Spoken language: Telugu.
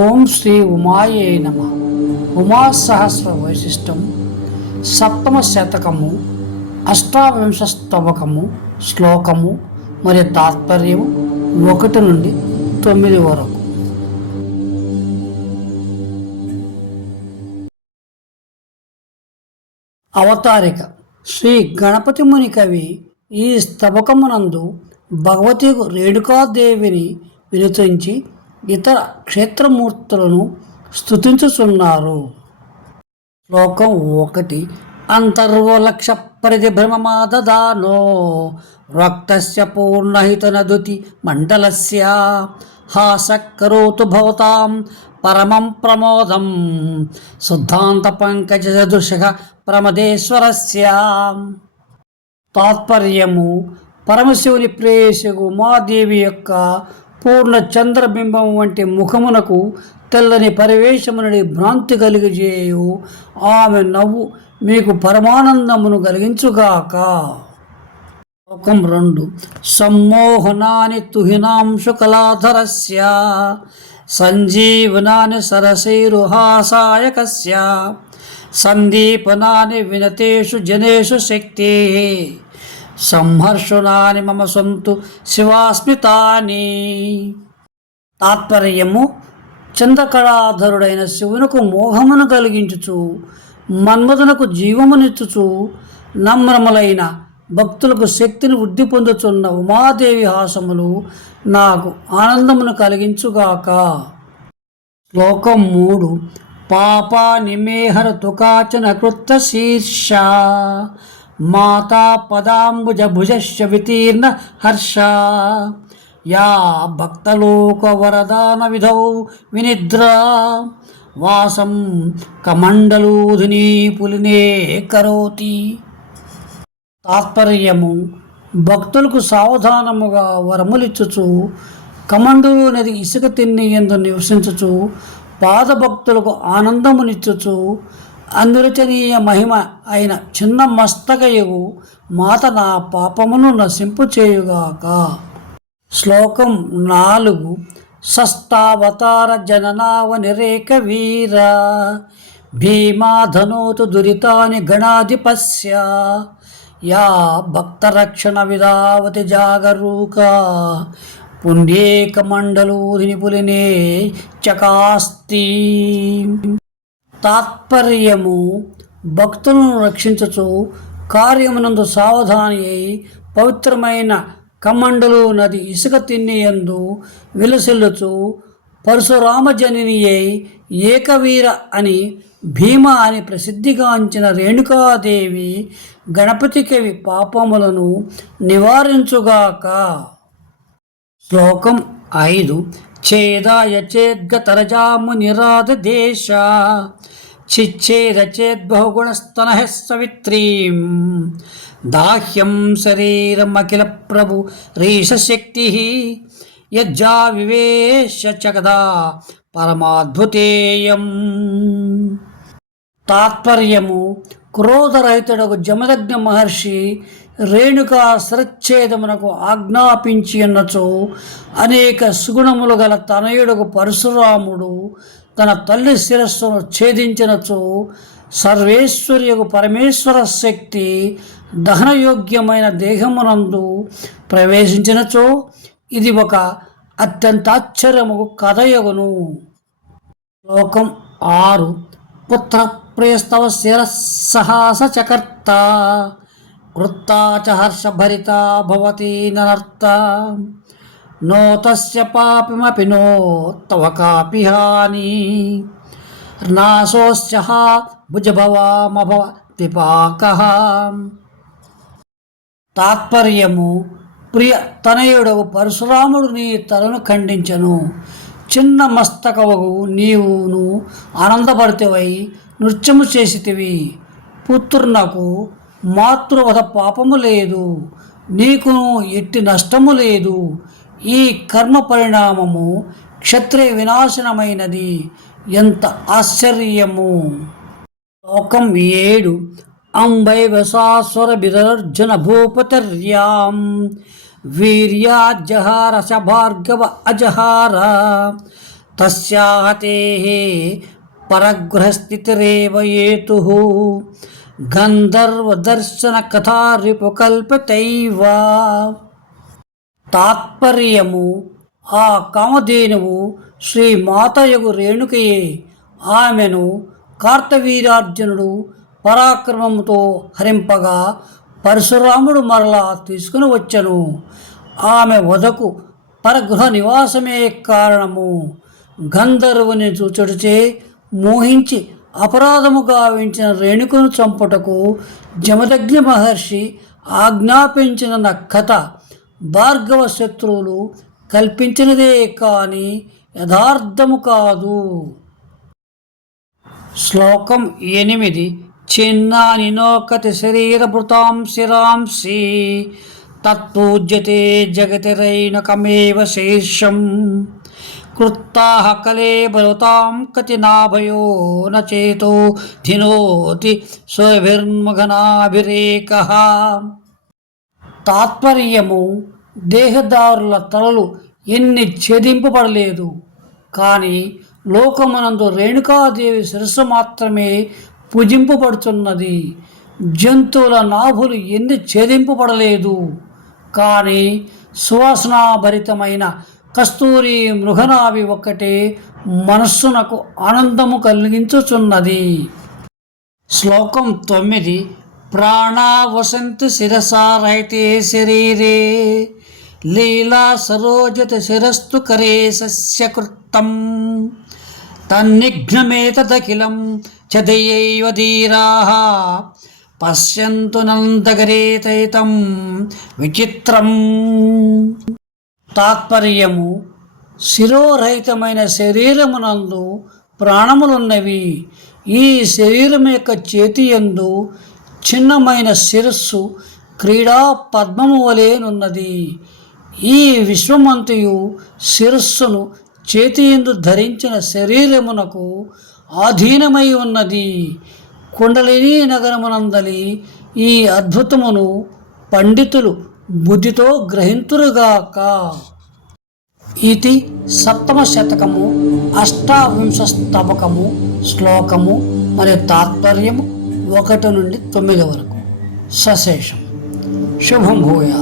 ఓం శ్రీ ఉమాయే నమ. ఉమా సహస్ర వైశిష్టం సప్తమ శతకము అష్టావింశస్తవకము శ్లోకము మరియు తాత్పర్యము ఒకటి నుండి తొమ్మిది వరకు. అవతారిక. శ్రీ గణపతి ముని కవి ఈ స్తవకమునందు భగవతి రేణుకాదేవిని వినుతించి ఇతర క్షేత్రమూర్తులను స్థుతించుచున్నారు శ్లోకం ఒకటి. అంతర్వలక్ష పరిధిభ్రమమాదదానో రక్తస్య పూర్ణహితనదుతి మండలస్య హాసకరోతు భవతాం పరమం ప్రమోదం సిద్ధాంత పంకజ సదృశ ప్రమదేశ్వరస్య. తాత్పర్యము పరమశివుని ప్రేయసి ఉమాదేవి యొక్క పూర్ణ చంద్రబింబం వంటి ముఖమునకు తెల్లని పరివేశమునని భ్రాంతి కలిగజేయు. ఆమె నవ్వు మీకు పరమానందమును కలిగించుగాక. లోకం రెండు. సమ్మోహనాని తుహినాంశు కళాధరస్య. సంజీవనాని సరసైరుహాసాయకస్య సందీపనాని వినతేషు జనేషు శక్తి. సంహర్షునాని మమ సొంతు శివాస్మితాని. తాత్పర్యము చంద్రకళాధరుడైన శివునకు మోహమును కలిగించుచు మన్మధునకు జీవమునిచ్చుచు నమ్రములైన భక్తులకు శక్తిని వృద్ధి పొందుతున్న ఉమాదేవి హాసములు నాకు ఆనందమును కలిగించుగాక. శ్లోకం మూడు. పాపా నిమేహర తుకాచన కృత్త శీర్ష. మాతా పదాంబుజ భుజస్య వితీర్ణ హర్ష. యా భక్తలోక వరదాన విధౌ వినిద్రా. వాసం కమండలూధిని పులినే కరోతి. తాత్పర్యము భక్తులకు సావధానముగా వరములిచ్చుచు కమండలు నది ఇసుక తిన్ని ఎందు నివసించుచు పాదభక్తులకు ఆనందమునిచ్చుచు అనిర్వచనీయ మహిమ అయిన చిన్న మస్తకయు మాత నా పాపమును నశింపు చేయుగాక శ్లోకం నాలుగు. సస్తావతార జననావనిరేక వీర భీమాధనోతు దురితాని గణాధిపస్య. యా భక్తరక్షణ విధావతి జాగరూక. పుండేకమండలూరిని పులినే చకాస్తి. తాత్పర్యము భక్తులను రక్షించుచు కార్యమునందు సావధాని అయి పవిత్రమైన కమండలు నది ఇసుక తిన్నియందు విలసిల్లుచు పరశురామజనిని ఏకవీర అని భీమ అని ప్రసిద్ధిగాంచిన రేణుకాదేవి గణపతి కవి పాపములను నివారించుగాక. శ్లోకం ఐదు. ఛేదాయ చేద్గతరజాము నిరాధ దేశ చిచ్ఛేద చేద్బహుగుణస్తన సవిత్రీం. దాహ్యం శరీరమఖిల ప్రభు రీషశక్తి యజ్జా వివేశ పరమాద్భుతేయం. తాత్పర్యము క్రోధరహితుడకు జమదగ్న మహర్షి రేణుక శిరచ్ఛేదమునకు ఆజ్ఞాపించి ఉన్నచో అనేక సుగుణములు గల తనయుడకు పరశురాముడు తన తల్లి శిరస్సును ఛేదించినచో సర్వేశ్వర్యకు పరమేశ్వర శక్తి దహనయోగ్యమైన దేహమునందు ప్రవేశించినచో ఇది ఒక అత్యంత ఆశ్చర్యము కథయగును. శ్లోకం ఆరు. పుత్ర ప్రియస్తవ శిరస్సహాస చకర్త వృత్తా చ హర్షభరిత భవతి ననర్త నో తస్య పాపిమపి నో తవ కాపి హాని నాశోశ్చ భుజభవామభవ పిపాక తాత్పర్యము ప్రియ తనయుడవు పరశురాముడు నీ తలను ఖండించను. చిన్న మస్తకవగు నీవును ఆనందపడితేవై నృత్యము చేసితివి. పుత్రునకు మాతృవధ పాపము లేదు నీకును ఎట్టి నష్టము లేదు. ఈ కర్మ పరిణామము క్షత్రియ వినాశనమైనది. ఎంత ఆశ్చర్యము! లోకం ఏడు. అంబై అంబైవసాస్వర బిదర్జున భూపతర్యాం. వీర్యాజహార సభార్గవ అజహార. తస్యాహతే పరగృహస్థితిరేవ ఏతు. గంధర్వదర్శన కథా తాత్పర్యము ఆ కామధేనువు శ్రీ మాతయగు రేణుకయే. ఆమెను కార్తవీరార్జునుడు పరాక్రమముతో హరింపగా పరశురాముడు మరలా తీసుకుని వచ్చెను. ఆమె వదకు పరగృహ నివాసమే కారణము. గంధర్వుని చూచుడిచే మోహించి అపరాధము గావించిన రేణుకను చంపుటకు జమదగ్ని మహర్షి ఆజ్ఞాపించిన కథ భార్గవ శత్రువులు కల్పించినదే కానీ యథార్థము కాదు. శ్లోకం ఎనిమిది. చిన్నానినోకతి శరీరభృతాం శిరాంసి తత్పూజ్యతే జగతిరైనకమేవ శీర్షం. కృత్తాః కలే బలుతాం కతి నాభయో నచేతో చేతో ధినోతి స్వభిర్మఘనాభిరేక తాత్పర్యము దేహదారుల తలలు ఎన్ని ఛేదింపబడలేదు కానీ లోకమునందు రేణుకాదేవి శిరస్సు మాత్రమే పూజింపబడుతున్నది జంతువుల నాభులు ఎన్ని ఛేదింపబడలేదు కానీ సువాసనాభరితమైన కస్తూరి మృగనాభి ఒక్కటే మనస్సునకు ఆనందము కలిగించుచున్నది. శ్లోకం తొమ్మిది ప్రాణా శిరసారైతే శరీరే లీలా సరోజత శిరస్తు కరే సస్యకృత్తం తన్నిఘ్నమేతదఖిలం చదయైవ ధీరా పశ్యంతు నందగరేతైతం విచిత్రం. తాత్పర్యము శిరోరహితమైన శరీరమునందు ప్రాణములున్నవి. ఈ శరీరం యొక్క చేతి యందు చిన్నమైన శిరస్సు క్రీడా పద్మము వలెనున్నది ఈ విశ్వమంతయు శిరస్సును చేతి యందు ధరించిన శరీరమునకు ఆధీనమై ఉన్నది. కుండలిని నగరమునందలి ఈ అద్భుతమును పండితులు బుద్ధితో గ్రహింతురుగాక. ఇది సప్తమ శతకము అష్టావింశస్తబకము శ్లోకము మరియు తాత్పర్యము ఒకటి నుండి తొమ్మిది వరకు. సశేషం. శుభం భూయా